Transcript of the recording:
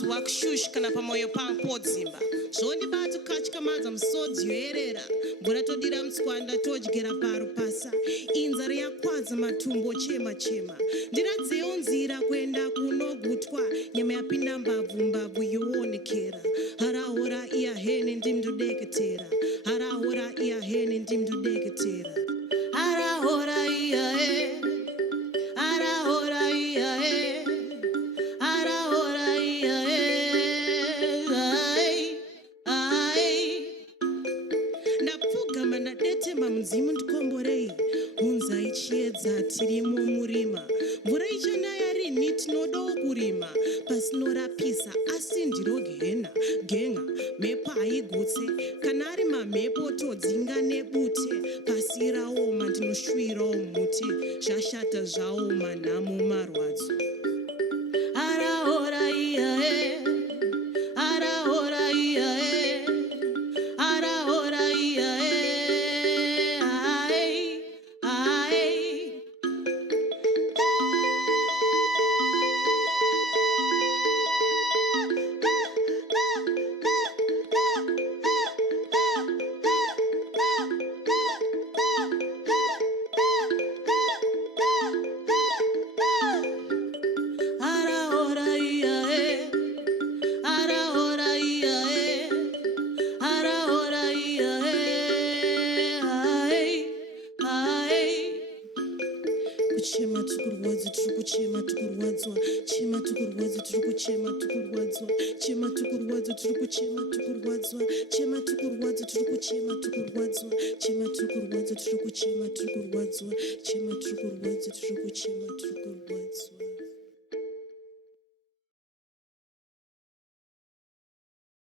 pazuva kushushikana pamwoyo pangu podzimba zvondibata kukatyamadza musodzi yoerera mvura todira mutswanda todyera parupasa inzara yakwadza matumbo chema ndiradzewo nzira kuenda kunogutwa nyama yapinda mbabvu yoonekera harahora iyahene ndimndodeketera harahora iyahene ndimndodeketera harahora iyahe harahora iyahe harahora iyahe ndapfugama ndadetema mudzimu ndikomborei hunzai chiedza tirimo murima mvura ichanaya rini tinodawo kurima pasinorapisa asi ndiro genga mhepo haigutse kana ari mamhepo todzinga nebute pasi raoma ndinoshwirawo muti zvashata zvaoma nhamo marwadzo arahora iyahe arahora iyahe arahora iyahe kuchema tukurwadza tiri kuchema tukurwadzwa chema tukurwadza tiri kuchema tukurwadzwa chema tukurwadza tiri kuchema tukurwadzwa chema tukurwadza tiri kuchema tukurwadzwa chema tukurwadza tiri kuchema tukurwadzwa chema tukurwadza tiri kuchema tukurwadzwa